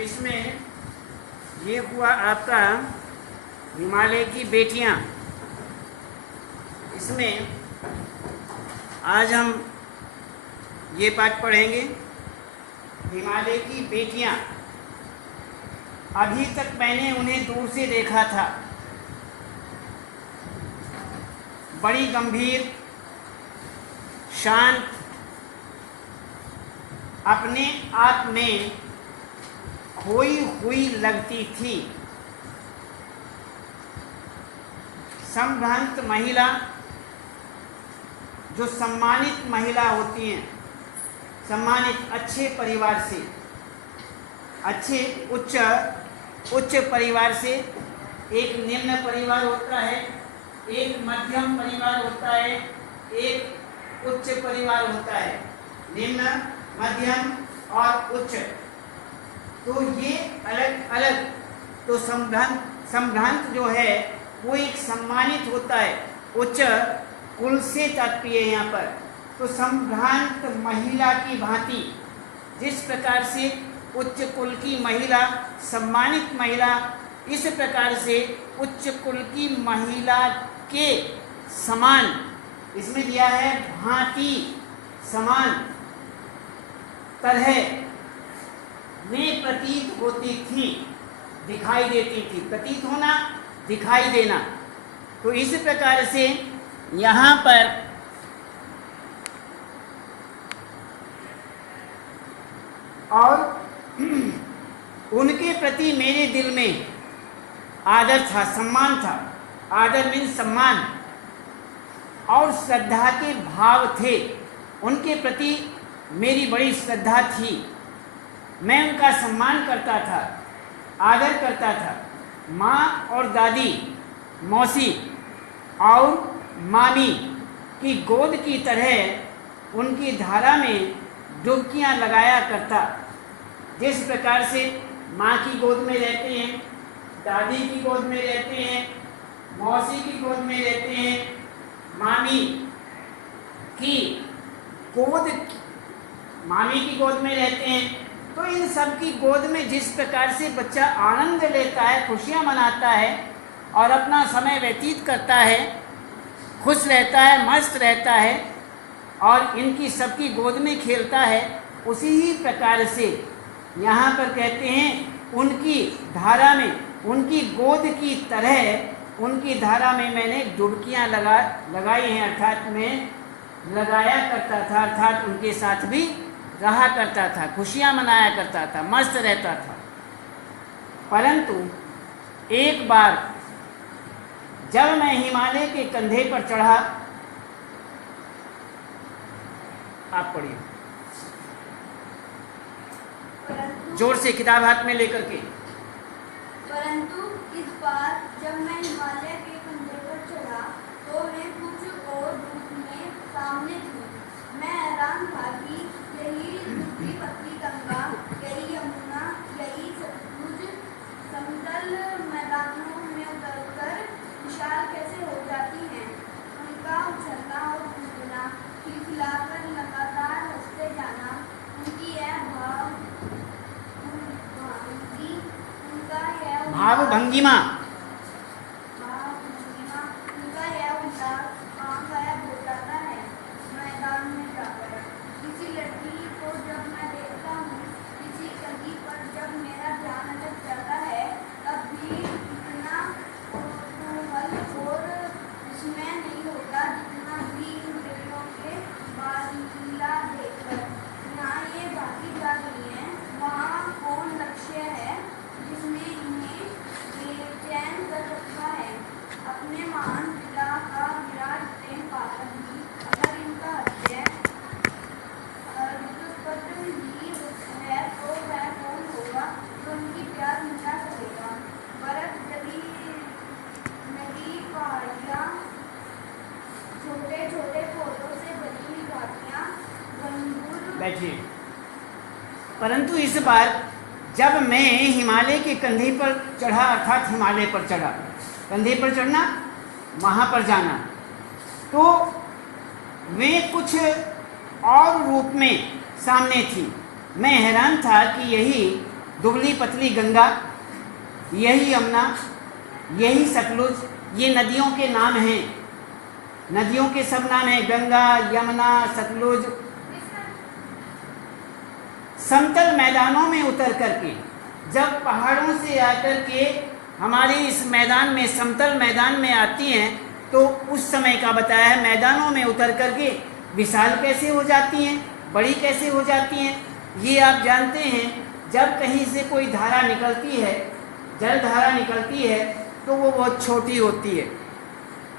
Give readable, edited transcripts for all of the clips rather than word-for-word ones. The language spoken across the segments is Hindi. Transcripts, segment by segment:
इसमें ये हुआ आपका हिमालय की बेटियां। इसमें आज हम ये पाठ पढ़ेंगे, हिमालय की बेटियां। अभी तक मैंने उन्हें दूर से देखा था, बड़ी गंभीर, शांत, अपने आप में खोई हुई लगती थी। संभ्रांत महिला, जो सम्मानित महिला होती हैं, सम्मानित अच्छे परिवार से, अच्छे उच्च परिवार से, एक निम्न परिवार होता है, एक मध्यम परिवार होता है, एक उच्च परिवार होता है। निम्न, मध्यम और उच्च, तो ये अलग अलग। तो संभ्रांत जो है वो एक सम्मानित होता है, उच्च कुल से तात्पर्य यहाँ पर। तो संभ्रांत महिला की भांति, जिस प्रकार से उच्च कुल की महिला सम्मानित महिला, इस प्रकार से उच्च कुल की महिला के समान, इसमें दिया है भांति, समान तरह में प्रतीत होती थी, दिखाई देती थी। प्रतीत होना, दिखाई देना। तो इस प्रकार से यहाँ पर और उनके प्रति मेरे दिल में आदर था, सम्मान था। आदर मीन्स सम्मान, और श्रद्धा के भाव थे। उनके प्रति मेरी बड़ी श्रद्धा थी। मैं उनका सम्मान करता था, आदर करता था। माँ और दादी, मौसी और मामी की गोद की तरह उनकी धारा में डुबकियाँ लगाया करता। जिस प्रकार से माँ की गोद में रहते हैं, दादी की गोद में रहते हैं, मौसी की गोद में रहते हैं, मामी की गोद, मामी की गोद में रहते हैं, तो इन सब की गोद में जिस प्रकार से बच्चा आनंद लेता है, खुशियाँ मनाता है और अपना समय व्यतीत करता है, खुश रहता है, मस्त रहता है और इनकी सबकी गोद में खेलता है, उसी ही प्रकार से यहाँ पर कहते हैं उनकी धारा में, उनकी गोद की तरह उनकी धारा में मैंने डुबकियाँ लगाई हैं। अर्थात मैं लगाया करता था, अर्थात उनके साथ भी रहा करता था, खुशियाँ मनाया करता था, मस्त रहता था। परंतु एक बार जब मैं हिमालय के कंधे पर चढ़ा, आप पढ़िए जोर से, किताब हाथ में लेकर के। परंतु इस बार जब मैं हिमालय के कंधे पर चढ़ा तो मैं कुछ और रूप में सामने थी। मैं हैरान था कि यही दूसरी पतली गंगा, यही यमुना, यही सतलुज समतल मैदानों में उतरकर विशाल कैसे हो जाती हैं। उनका उछलना और कूदना, खिलखिलाकर लगातार हंसते जाना, उनकी यह भाव भंगिमा, उनका यह उल्टा आंख गायब हो जाता है मैदान में जाकर। किसी लड़की को जब मैं देखता हूँ, किसी कहीं पर जब मेरा ध्यान अटक जाता है, तब भी इतना कौतूहल और विस्मय नहीं होता जितना भी इन बेटियों के बालीला देखकर। यहाँ ये बाकी जा रही हैं, वहाँ कौन लक्ष्य है जिसने इन्हें बेचैन कर रखा है। अपने महान पिता का विराट प्रेम पाकर भी अगर इनका हृदय ऋतुस्पद ही है तो वह कौन होगा जो उनकी प्यास मिटा सकेगा। बर्फ जली नदी, पहाड़ियाँ, छोटे छोटे पौधों से भरी हुई घाटियाँ, बैठिए। परंतु इस बार जब मैं हिमालय के कंधे पर चढ़ा, अर्थात हिमालय पर चढ़ा, कंधे पर चढ़ना, वहाँ पर जाना, तो वे कुछ और रूप में सामने थी। मैं हैरान था कि यही दुबली पतली गंगा, यही यमुना, यही सतलुज, ये नदियों के नाम हैं। नदियों के सब नाम हैं, गंगा, यमुना, सतलुज। समतल मैदानों में उतर करके, जब पहाड़ों से आकर के हमारे इस मैदान में, समतल मैदान में आती हैं, तो उस समय का बताया है, मैदानों में उतर करके विशाल कैसे हो जाती हैं, बड़ी कैसे हो जाती हैं। ये आप जानते हैं, जब कहीं से कोई धारा निकलती है, जल धारा निकलती है, तो वो बहुत छोटी होती है,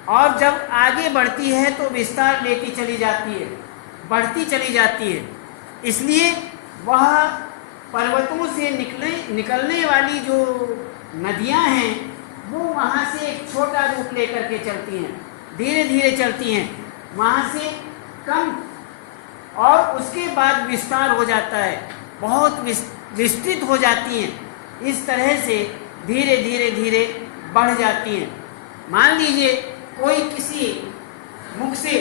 और जब आगे बढ़ती है तो विस्तार लेती चली जाती है, बढ़ती चली जाती है। इसलिए वह पर्वतों से निकलने वाली जो नदियां हैं, वो वहाँ से एक छोटा रूप लेकर के चलती हैं, धीरे धीरे चलती हैं, वहाँ से कम, और उसके बाद विस्तार हो जाता है, बहुत विस्तृत हो जाती हैं। इस तरह से धीरे धीरे धीरे बढ़ जाती हैं। मान लीजिए कोई किसी मुख से,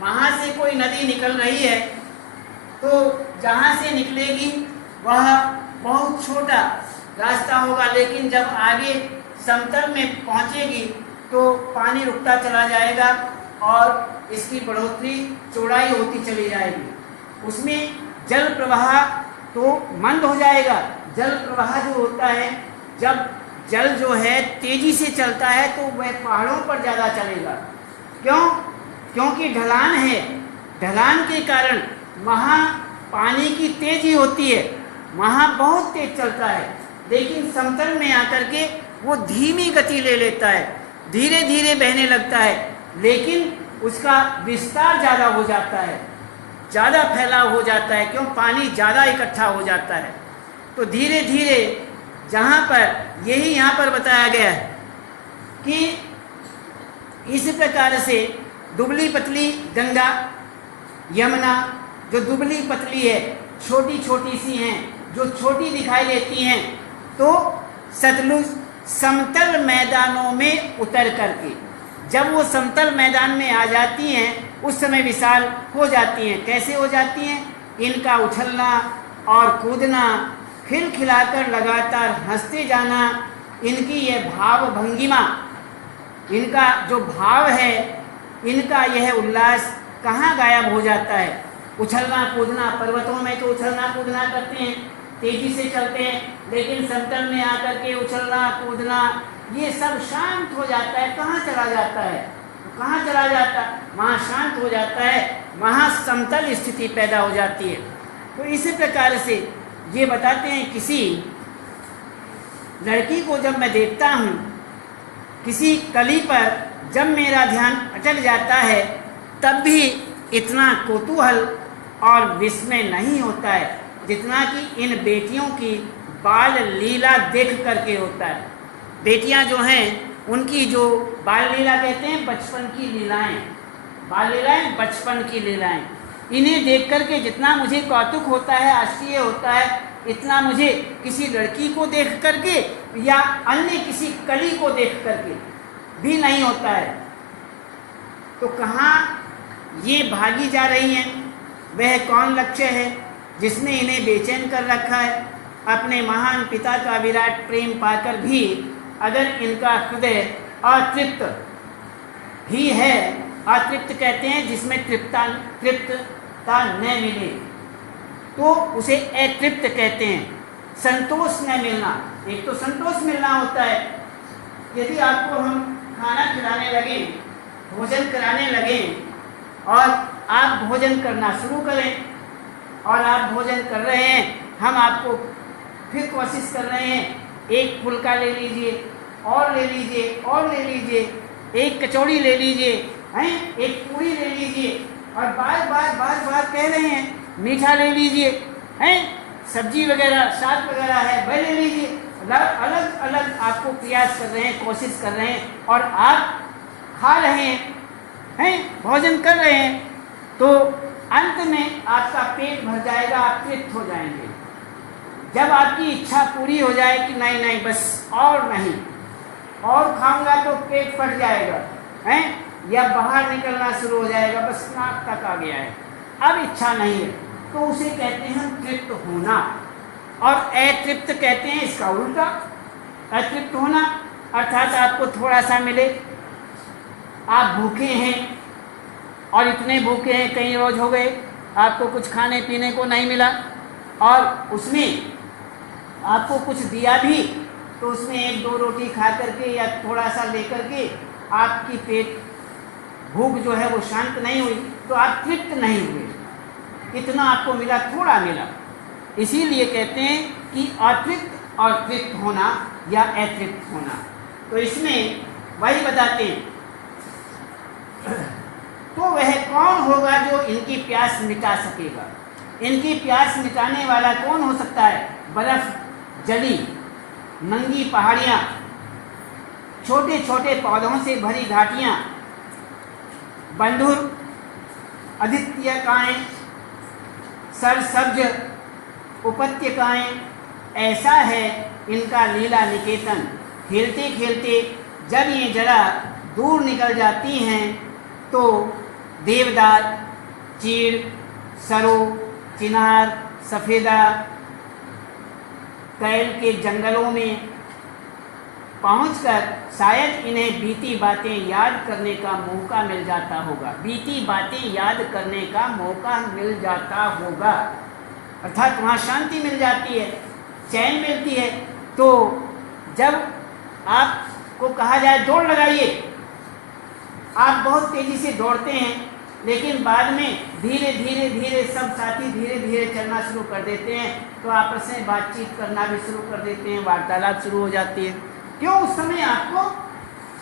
वहाँ से कोई नदी निकल रही है, तो जहाँ से निकलेगी वह बहुत छोटा रास्ता होगा, लेकिन जब आगे समतल में पहुँचेगी तो पानी रुकता चला जाएगा और इसकी बढ़ोतरी, चौड़ाई होती चली जाएगी। उसमें जल प्रवाह तो मंद हो जाएगा। जल प्रवाह जो होता है, जब जल जो है तेजी से चलता है तो वह पहाड़ों पर ज़्यादा चलेगा। क्यों? क्योंकि ढलान है, ढलान के कारण वहाँ पानी की तेजी होती है, वहाँ बहुत तेज चलता है, लेकिन समतल में आकर के वो धीमी गति ले लेता है, धीरे धीरे बहने लगता है, लेकिन उसका विस्तार ज़्यादा हो जाता है, ज़्यादा फैलाव हो जाता है। क्यों? पानी ज़्यादा इकट्ठा हो जाता है। तो धीरे धीरे जहाँ पर, यही यहाँ पर बताया गया है कि इस प्रकार से दुबली पतली गंगा, यमुना जो दुबली पतली है, छोटी छोटी सी हैं, जो छोटी दिखाई देती हैं, तो सतलुज समतल मैदानों में उतर करके, जब वो समतल मैदान में आ जाती हैं, उस समय विशाल हो जाती हैं। कैसे हो जाती हैं? इनका उछलना और कूदना, खिलखिलाकर लगातार हंसते जाना, इनकी यह भाव भंगिमा, इनका जो भाव है, इनका यह उल्लास कहाँ गायब हो जाता है? उछलना कूदना, पर्वतों में तो उछलना कूदना करते हैं, तेजी से चलते हैं, लेकिन समतल में आकर के उछलना कूदना ये सब शांत हो जाता है। कहाँ चला जाता है? तो कहाँ चला जाता है? वहाँ शांत हो जाता है, वहाँ समतल स्थिति पैदा हो जाती है। तो इसी प्रकार से ये बताते हैं, किसी लड़की को जब मैं देखता हूँ, किसी कली पर जब मेरा ध्यान अटक जाता है, तब भी इतना कौतूहल और विस्मय नहीं होता है जितना कि इन बेटियों की बाल लीला देख करके होता है। बेटियां जो हैं, उनकी जो बाल लीला कहते हैं, बचपन की लीलाएं, बाल लीलाएं बचपन की लीलाएं, इन्हें देख करके जितना मुझे कौतुक होता है, आश्चर्य होता है, इतना मुझे किसी लड़की को देख करके या अन्य किसी कली को देख करके भी नहीं होता है। तो कहाँ ये भागी जा रही हैं? वह कौन लक्ष्य है जिसने इन्हें बेचैन कर रखा है? अपने महान पिता का विराट प्रेम पाकर भी अगर इनका हृदय अतृप्त ही है, अतृप्त कहते हैं जिसमें तृप्तता न मिले, तो उसे अतृप्त कहते हैं। संतोष न मिलना, एक तो संतोष मिलना होता है। यदि आपको हम खाना खिलाने लगे, भोजन कराने लगे, और आप भोजन करना शुरू करें, और आप भोजन कर रहे हैं, हम आपको फिर कोशिश कर रहे हैं, एक फुल्का ले लीजिए, और ले लीजिए, और ले लीजिए, एक कचौड़ी ले लीजिए, हैं, एक पूरी ले लीजिए, और बार बार कह रहे हैं मीठा ले लीजिए, हैं, सब्जी वगैरह, साग वगैरह है वह ले लीजिए। अलग अलग आपको प्रयास कर रहे हैं, कोशिश कर रहे हैं, और आप खा रहे हैं, भोजन कर रहे हैं, तो अंत में आपका पेट भर जाएगा, आप तृप्त हो जाएंगे। जब आपकी इच्छा पूरी हो जाए कि नहीं नहीं बस और नहीं, और खाऊंगा तो पेट फट जाएगा, हैं, या बाहर निकलना शुरू हो जाएगा, बस नाक तक आ गया है, अब इच्छा नहीं है, तो उसे कहते हैं तृप्त होना। और अतृप्त कहते हैं इसका उल्टा। अतृप्त होना अर्थात आपको थोड़ा सा मिले, आप भूखे हैं और इतने भूखे हैं कई रोज हो गए, आपको कुछ खाने पीने को नहीं मिला और उसमें आपको कुछ दिया भी तो उसमें 1-2 रोटी खा करके या थोड़ा सा लेकर के आपकी पेट भूख जो है वो शांत नहीं हुई, तो आप तृप्त नहीं हुए। इतना आपको मिला, थोड़ा मिला, इसीलिए कहते हैं कि अतृप्त और तृप्त होना या अतृप्त होना। तो इसमें वही बताते हैं, तो वह कौन होगा जो इनकी प्यास मिटा सकेगा। इनकी प्यास मिटाने वाला कौन हो सकता है? बर्फ जली नंगी पहाड़ियाँ, छोटे छोटे पौधों से भरी घाटियाँ, बंधुर आदित्यकाएँ, सरसब्ज उपत्यकाएँ, ऐसा है इनका लीला निकेतन। खेलते खेलते जब ये जरा दूर निकल जाती हैं तो देवदार, चीड़, सरो, चिनार, सफ़ेदा, कैल के जंगलों में पहुंचकर शायद इन्हें बीती बातें याद करने का मौका मिल जाता होगा। बीती बातें याद करने का मौका मिल जाता होगा, अर्थात वहाँ शांति मिल जाती है, चैन मिलती है। तो जब आपको कहा जाए दौड़ लगाइए, आप बहुत तेज़ी से दौड़ते हैं, लेकिन बाद में धीरे धीरे धीरे सब साथी धीरे धीरे चलना शुरू कर देते हैं, तो आपस में बातचीत करना भी शुरू कर देते हैं, वार्तालाप शुरू हो जाती है। क्यों? उस समय आपको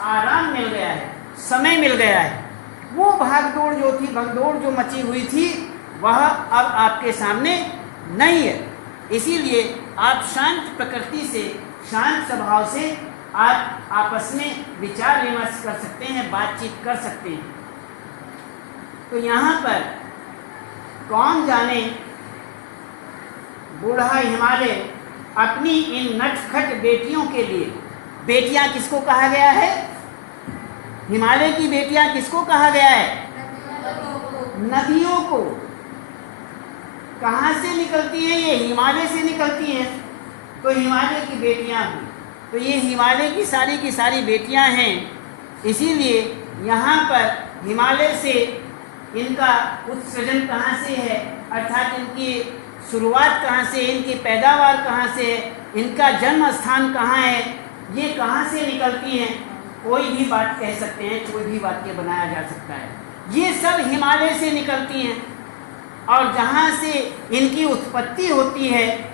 आराम मिल गया है, समय मिल गया है। वो भागदौड़ जो थी, भगदौड़ जो मची हुई थी, वह अब आपके सामने नहीं है। इसीलिए आप शांत प्रकृति से, शांत स्वभाव से आप आपस में विचार विमर्श कर सकते हैं, बातचीत कर सकते हैं। तो यहाँ पर कौन जाने बूढ़ा हिमालय अपनी इन नटखट बेटियों के लिए, बेटियां किसको कहा गया है? हिमालय की बेटियां किसको कहा गया है? नदियों को। कहाँ से निकलती हैं ये? हिमालय से निकलती हैं। तो हिमालय की बेटियां हुई, तो ये हिमालय की सारी बेटियां हैं। इसीलिए यहाँ पर हिमालय से इनका उत्सर्जन कहाँ से है, अर्थात इनकी शुरुआत कहाँ से, इनकी पैदावार कहाँ से है, इनका जन्म स्थान कहाँ है, ये कहाँ से निकलती हैं, कोई भी बात कह सकते हैं, कोई भी वाक्य बनाया जा सकता है। ये सब हिमालय से निकलती हैं और जहाँ से इनकी उत्पत्ति होती है,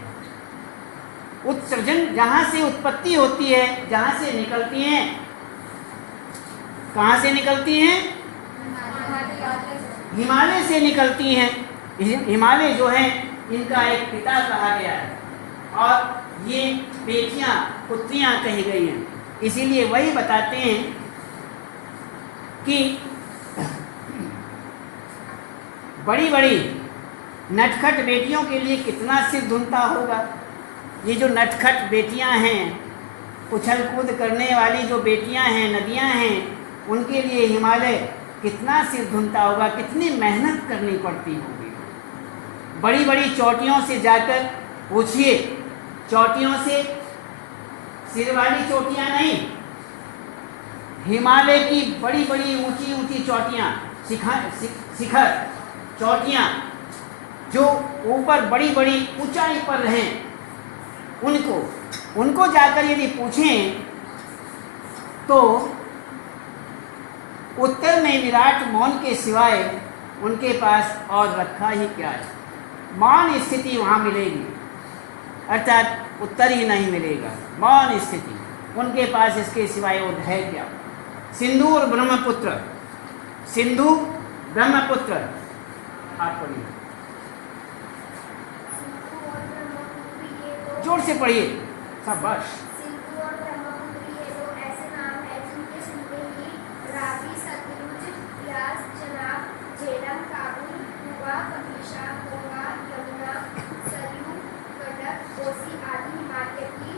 उत्सर्जन जहाँ से उत्पत्ति होती है, जहाँ से निकलती हैं, कहाँ से निकलती हैं? हिमालय से निकलती हैं। हिमालय जो है इनका एक पिता कहा गया है और ये बेटियां, पुत्रियां कही गई हैं। इसीलिए वही बताते हैं कि बड़ी बड़ी नटखट बेटियों के लिए कितना सिर धुनता होगा। ये जो नटखट बेटियां हैं, उछल कूद करने वाली जो बेटियां हैं, नदियां हैं, उनके लिए हिमालय कितना सिर धुनता होगा, कितनी मेहनत करनी पड़ती होगी। बड़ी बड़ी चोटियों से जाकर पूछिए, चोटियों से सिर वाली चोटियाँ नहीं, हिमालय की बड़ी बड़ी ऊंची ऊंची चोटियाँ, शिखर चोटियाँ जो ऊपर बड़ी बड़ी ऊंचाई पर हैं, उनको जाकर यदि पूछें तो उत्तर में विराट मौन के सिवाय उनके पास और रखा ही क्या है। मौन स्थिति वहाँ मिलेगी, अर्थात उत्तर ही नहीं मिलेगा, मौन स्थिति उनके पास, इसके सिवाय और है क्या। सिंधु और ब्रह्मपुत्र, सिंधु ब्रह्मपुत्र, आप पढ़िए, जोर से पढ़िए, शाबाश। सिंधु और ब्रह्मपुत्र ये दो ऐसे नाम हैं जिनके सुनते ही रावी, सतलुज, व्यास, चनाब, झेलम, काबुल, कुआ, कपिशा, गंगा, यमुना, सरयू, गंडक, कोसी आदि हिमालय की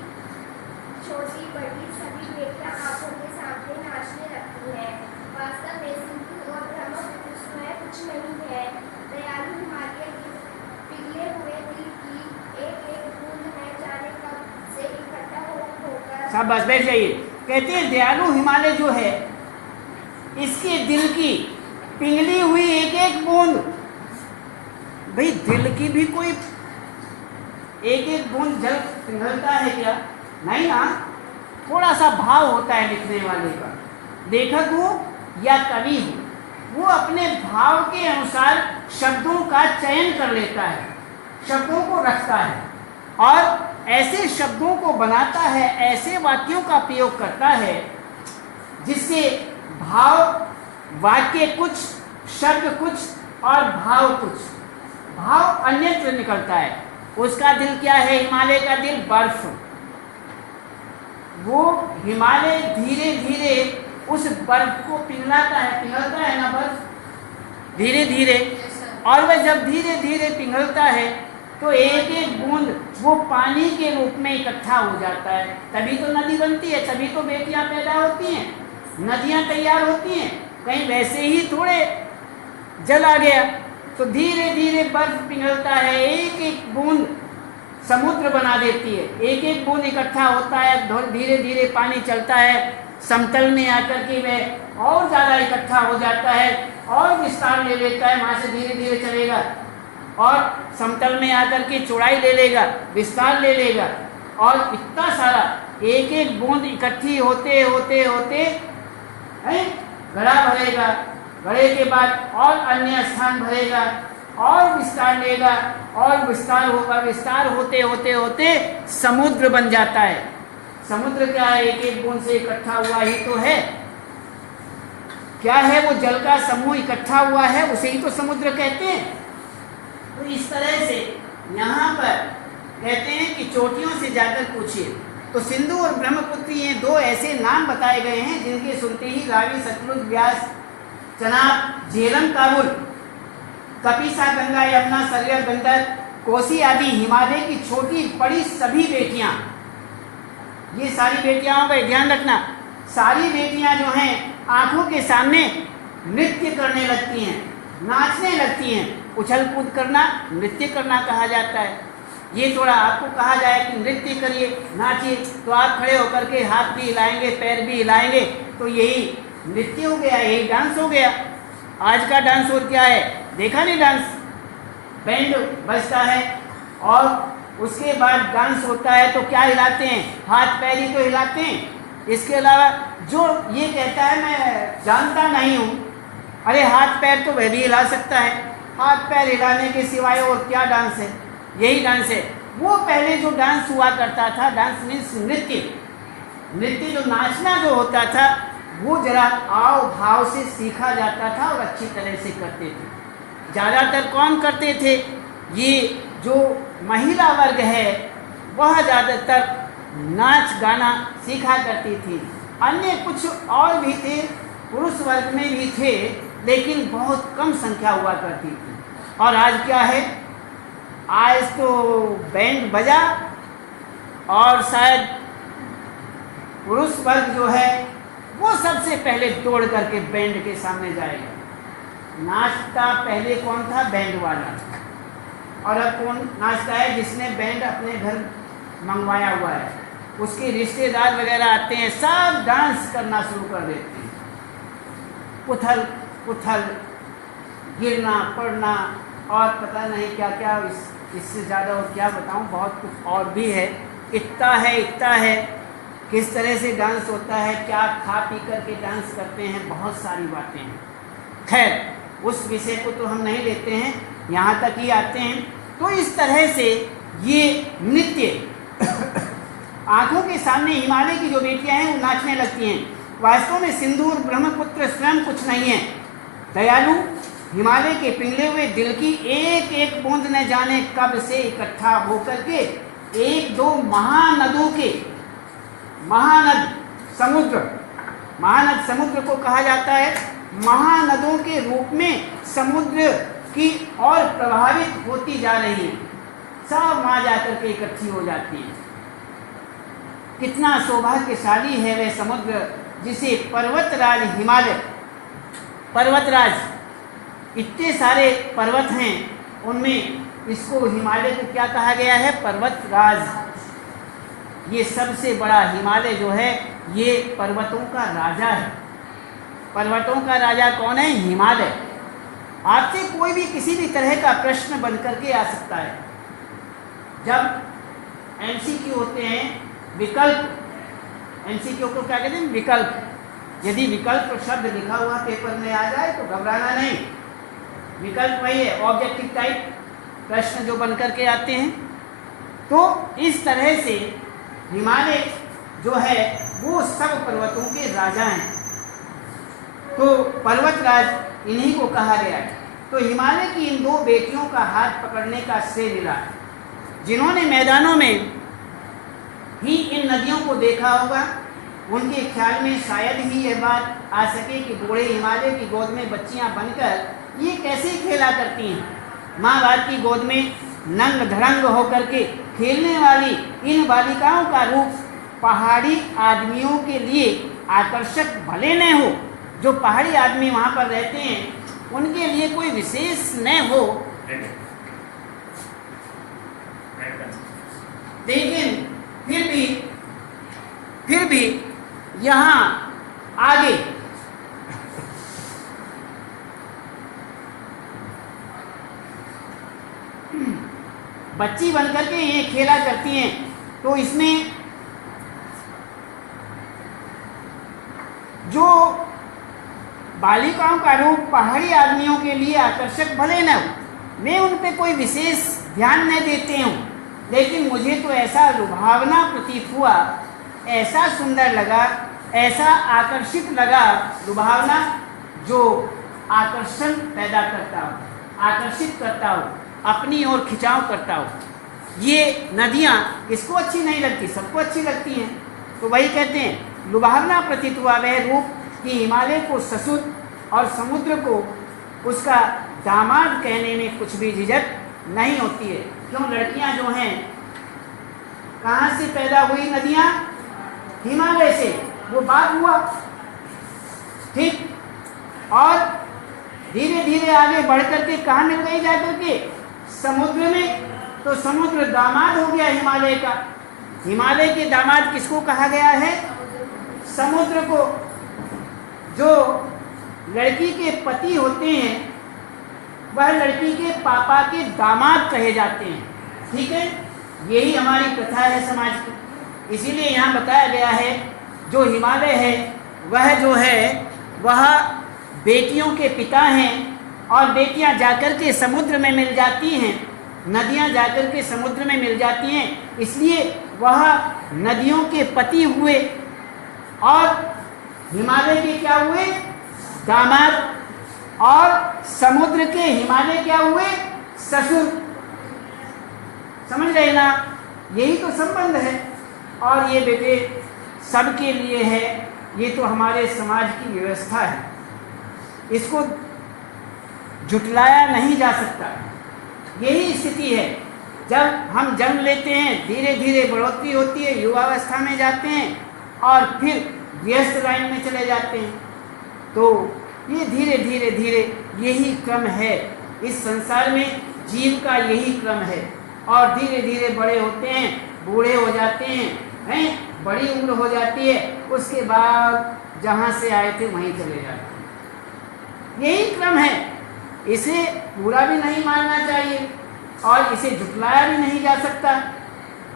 छोटी बड़ी सभी बेटियां आंखों के सामने नाचने लगती हैं। वास्तव में सिंधु और ब्रह्मपुत्र स्वयं कुछ नहीं है, दयालु हिमालय के पिघले हुए दिल की एक एक बूंद है शाबाश, बैठ जाइए। कहते हैं दयालु हिमालय जो है, इसके दिल की पिघली हुई एक एक बूंद, भाई दिल की भी कोई एक एक बूंद जल पिघलता है क्या? नहीं ना, थोड़ा सा भाव होता है लिखने वाले का, लेखक हो या कवि हो, वो अपने भाव के अनुसार शब्दों का चयन कर लेता है, शब्दों को रखता है और ऐसे शब्दों को बनाता है, ऐसे वाक्यों का प्रयोग करता है जिससे भाव, वाक्य कुछ, शब्द कुछ और भाव कुछ, भाव अन्यत्र निकलता है। उसका दिल क्या है? हिमालय का दिल बर्फ। वो हिमालय धीरे धीरे उस बर्फ को पिघलाता है ना बर्फ, धीरे धीरे, और वह जब धीरे धीरे पिघलता है तो एक एक बूंद वो पानी के रूप में इकट्ठा हो जाता है। तभी तो नदी बनती है, तभी तो बेटियां पैदा होती हैं, नदियां तैयार होती हैं। कहीं वैसे ही थोड़े जल आ गया तो धीरे धीरे बर्फ पिघलता है, एक एक बूंद समुद्र बना देती है, एक एक बूंद इकट्ठा होता है, धीरे धीरे पानी चलता है, समतल में आकर के वह और ज़्यादा इकट्ठा हो जाता है और विस्तार ले लेता है, वहाँ से धीरे धीरे चलेगा और समतल में आकर के चौड़ाई ले लेगा, विस्तार ले लेगा और इतना सारा एक एक बूंद इकट्ठी होते होते होते घड़ा भरेगा, घड़े के बाद और अन्य स्थान भरेगा और विस्तार लेगा और विस्तार होगा, विस्तार होते होते होते समुद्र बन जाता है। समुद्र क्या है? एक एक बूंद से इकट्ठा हुआ ही तो है। क्या है? वो जल का समूह इकट्ठा हुआ है, उसे ही तो समुद्र कहते हैं। तो इस तरह से यहाँ पर कहते हैं कि चोटियों से जाकर पूछिए। तो सिंधु और ब्रह्मपुत्र ये दो ऐसे नाम बताए गए हैं जिनके सुनते ही रावी, सतलुज, व्यास, चनाब, झेलम, काबुल, कपिसा, गंगा, यमुना, सरयू, गंडक, कोसी आदि हिमालय की छोटी बड़ी सभी बेटियां, ये सारी बेटियां का ध्यान रखना, सारी बेटियां जो हैं आंखों के सामने नृत्य करने लगती हैं, नाचने लगती हैं। उछल कूद करना नृत्य करना कहा जाता है। ये थोड़ा आपको कहा जाए कि नृत्य करिए, नाचिए, तो आप खड़े होकर के हाथ भी हिलाएंगे, पैर भी हिलाएंगे, तो यही नृत्य हो गया, यही डांस हो गया। आज का डांस और क्या है? देखा नहीं डांस? बैंड बजता है और उसके बाद डांस होता है तो क्या हिलाते हैं? हाथ पैर ही तो हिलाते हैं। इसके अलावा जो ये कहता है मैं जानता नहीं हूँ, अरे हाथ पैर तो वह भी हिला सकता है, हाथ पैर हिलाने के सिवाय और क्या डांस है? यही डांस है। वो पहले जो डांस हुआ करता था, डांस मीन्स नृत्य, नृत्य जो नाचना जो होता था वो जरा आव भाव से सीखा जाता था और अच्छी तरह से करते थे। ज़्यादातर कौन करते थे? ये जो महिला वर्ग है वह ज़्यादातर नाच गाना सीखा करती थी। अन्य कुछ और भी थे, पुरुष वर्ग में भी थे, लेकिन बहुत कम संख्या हुआ करती थी। और आज क्या है? आज तो बैंड बजा और शायद पुरुष वर्ग जो है वो सबसे पहले दौड़ करके बैंड के सामने जाएगा। नाचता पहले कौन था? बैंड वाला। और अब कौन नाचता है? जिसने बैंड अपने घर मंगवाया हुआ है, उसके रिश्तेदार वगैरह आते हैं, सब डांस करना शुरू कर देते हैं। उथल पुथल, गिरना पड़ना और पता नहीं क्या क्या, इससे ज़्यादा और क्या बताऊं, बहुत कुछ और भी है। इतना है किस तरह से डांस होता है, क्या खा पी करके डांस करते हैं, बहुत सारी बातें हैं। खैर उस विषय को तो हम नहीं लेते हैं, यहाँ तक ही आते हैं। तो इस तरह से ये नृत्य आंखों के सामने हिमालय की जो बेटियां हैं वो नाचने लगती हैं। वास्तव में सिंधु और ब्रह्मपुत्र स्वयं कुछ नहीं है। दयालु हिमालय के पिघले हुए दिल की एक एक बूंद न जाने कब से इकट्ठा होकर के एक दो महानदों के, महानद समुद्र को कहा जाता है, महानदों के रूप में समुद्र की और प्रभावित होती जा रही है, सब वहाँ जाकर के इकट्ठी हो जाती है। कितना सौभाग्यशाली है वह समुद्र जिसे पर्वतराज हिमालय, पर्वतराज, इतने सारे पर्वत हैं, उनमें इसको हिमालय को क्या कहा गया है? पर्वतराज। ये सबसे बड़ा हिमालय जो है ये पर्वतों का राजा है। पर्वतों का राजा कौन है? हिमालय। आपसे कोई भी किसी भी तरह का प्रश्न बन करके आ सकता है। जब एमसीक्यू होते हैं, विकल्प, एमसीक्यू को क्या कहते हैं? विकल्प। यदि विकल्प शब्द लिखा हुआ पेपर में आ जाए तो घबराना नहीं। विकल्प वही है, ऑब्जेक्टिव टाइप प्रश्न जो बन करके आते हैं। तो इस तरह से हिमालय जो है वो सब पर्वतों के राजा हैं। तो पर्वतराज इन्हीं को कहा गया है। तो हिमालय की इन दो बेटियों का हाथ पकड़ने का श्रेय मिला है, जिन्होंने मैदानों में ही इन नदियों को देखा होगा। उनके ख्याल में शायद ही यह बात आ सके कि बूढ़े हिमालय की गोद में बच्चियां बनकर ये कैसे खेला करती हैं। माँ बाप की गोद में नंग धड़ंग होकर के खेलने वाली इन बालिकाओं का रूप पहाड़ी आदमियों के लिए आकर्षक भले न हो, जो पहाड़ी आदमी वहाँ पर रहते हैं उनके लिए कोई विशेष न हो, लेकिन फिर भी यहाँ आगे बच्ची बनकर के ये खेला करती हैं। तो इसमें जो बालिकाओं का रूप पहाड़ी आदमियों के लिए आकर्षक भले न हो, मैं उन पे कोई विशेष ध्यान न देते हूँ, लेकिन मुझे तो ऐसा लुभावना प्रतीत हुआ, ऐसा सुंदर लगा, ऐसा आकर्षित लगा, लुभावना जो आकर्षण पैदा करता हो, आकर्षित करता हो, अपनी ओर खिंचाव करता हो। ये नदियाँ किसको अच्छी नहीं लगती? सबको अच्छी लगती हैं। तो वही कहते हैं लुभावना प्रतीत हुआ वह रूप कि हिमालय को ससुर और समुद्र को उसका दामाद कहने में कुछ भी झिझक नहीं होती है। क्यों? लड़कियां जो हैं कहाँ से पैदा हुई? नदियां हिमालय से, वो बात हुआ ठीक, और धीरे धीरे आगे बढ़ करके कहाँ मिल गई जाकर के? समुद्र में। तो समुद्र दामाद हो गया हिमालय का। हिमालय के दामाद किसको कहा गया है? समुद्र को। जो लड़की के पति होते हैं वह लड़की के पापा के दामाद कहे जाते हैं। ठीक है, यही हमारी प्रथा है समाज की। इसीलिए यहाँ बताया गया है जो हिमालय है वह जो है वह बेटियों के पिता हैं, और बेटियां जाकर के समुद्र में मिल जाती हैं, नदियां जाकर के समुद्र में मिल जाती हैं, इसलिए वह नदियों के पति हुए और हिमालय के क्या हुए? दामाद। और समुद्र के हिमालय क्या हुए? ससुर। समझ रहे ना? यही तो संबंध है। और ये बेटे सबके लिए है, ये तो हमारे समाज की व्यवस्था है, इसको झुटलाया नहीं जा सकता। यही स्थिति है। जब हम जन्म लेते हैं धीरे धीरे बढ़ोतरी होती है, युवावस्था में जाते हैं और फिर व्यस्त लाइन में चले जाते हैं। तो ये धीरे धीरे धीरे यही क्रम है इस संसार में, जीव का यही क्रम है। और धीरे धीरे बड़े होते हैं, बूढ़े हो जाते हैं, बड़ी उम्र हो जाती है, उसके बाद जहाँ से आए थे वहीं चले जाते हैं। यही क्रम है। इसे पूरा भी नहीं मानना चाहिए और इसे झुटलाया भी नहीं जा सकता।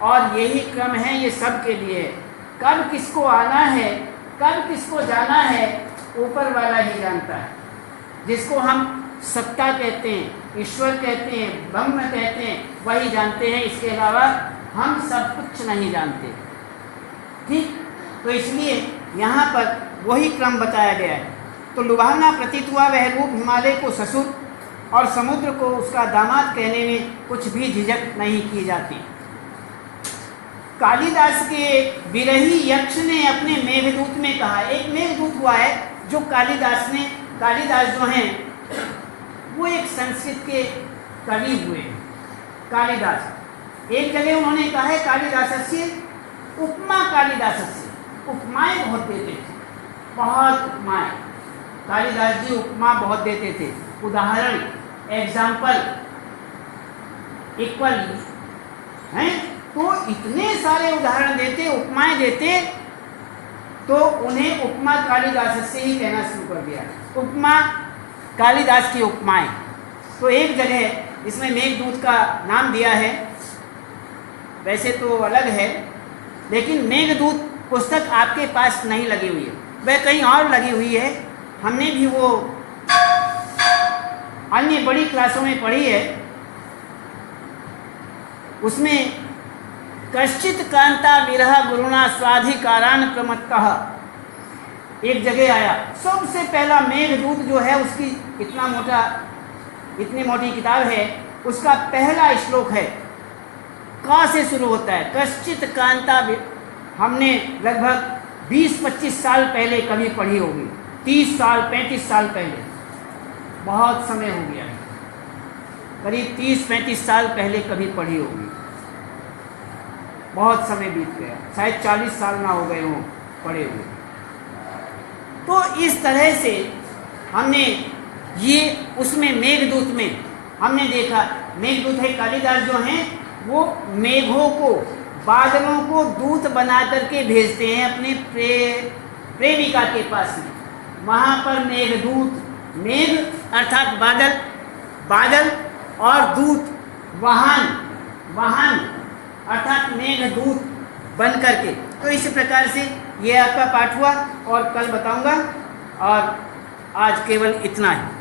और यही क्रम है, ये सब के लिए। कब किसको आना है, कब किसको जाना है, ऊपर वाला ही जानता है। जिसको हम सत्ता कहते हैं, ईश्वर कहते हैं, ब्रह्म कहते हैं, वही जानते हैं। इसके अलावा हम सब कुछ नहीं जानते। ठीक, तो इसलिए यहाँ पर वही क्रम बताया गया है। तो लुभावना प्रतीत हुआ वह रूप हिमालय को ससुर और समुद्र को उसका दामाद कहने में कुछ भी झिझक नहीं की जाती। कालिदास के विरही यक्ष ने अपने मेघदूत में कहा, एक मेघदूत हुआ है जो कालिदास जो हैं वो एक संस्कृत के कवि हुए। कालिदास एक जगह उन्होंने कहा है कालिदासस्य उपमा, कालिदासस्य उपमाएं बहुत देते थे, बहुत उपमाएं। कालिदास जी उपमा बहुत देते थे, उदाहरण, एग्जाम्पल, इक्वल हैं, तो इतने सारे उदाहरण देते, उपमाएं देते, तो उन्हें उपमा कालिदास से ही कहना शुरू कर दिया। उपमा कालिदास की उपमाएं। तो एक जगह इसमें मेघदूत का नाम दिया है, वैसे तो अलग है, लेकिन मेघदूत पुस्तक आपके पास नहीं लगी हुई है, वह कहीं और लगी हुई है। हमने भी वो अन्य बड़ी क्लासों में पढ़ी है। उसमें कश्चित कांता विरह गुरुणा स्वाधिकारान प्रमत्तः एक जगह आया। सबसे पहला मेघदूत जो है, उसकी इतनी मोटी किताब है, उसका पहला श्लोक है, का से शुरू होता है। कश्चित कांता, हमने लगभग 20-25 साल पहले कभी पढ़ी होगी, 30 साल 35 साल पहले, बहुत समय हो गया है, करीब 30-35 साल पहले कभी पढ़ी होगी, बहुत समय बीत गया, शायद 40 साल ना हो गए हों पढ़े हुए। तो इस तरह से हमने ये उसमें मेघदूत में हमने देखा, मेघदूत है कालिदास जो हैं, वो मेघों को, बादलों को दूत बना करके भेजते हैं अपने प्रेमिका के पास में। वहाँ पर मेघदूत, मेघ अर्थात बादल, बादल और दूत, वाहन अर्थात मेघदूत बन करके। तो इस प्रकार से ये आपका पाठ हुआ, और कल बताऊंगा, और आज केवल इतना ही।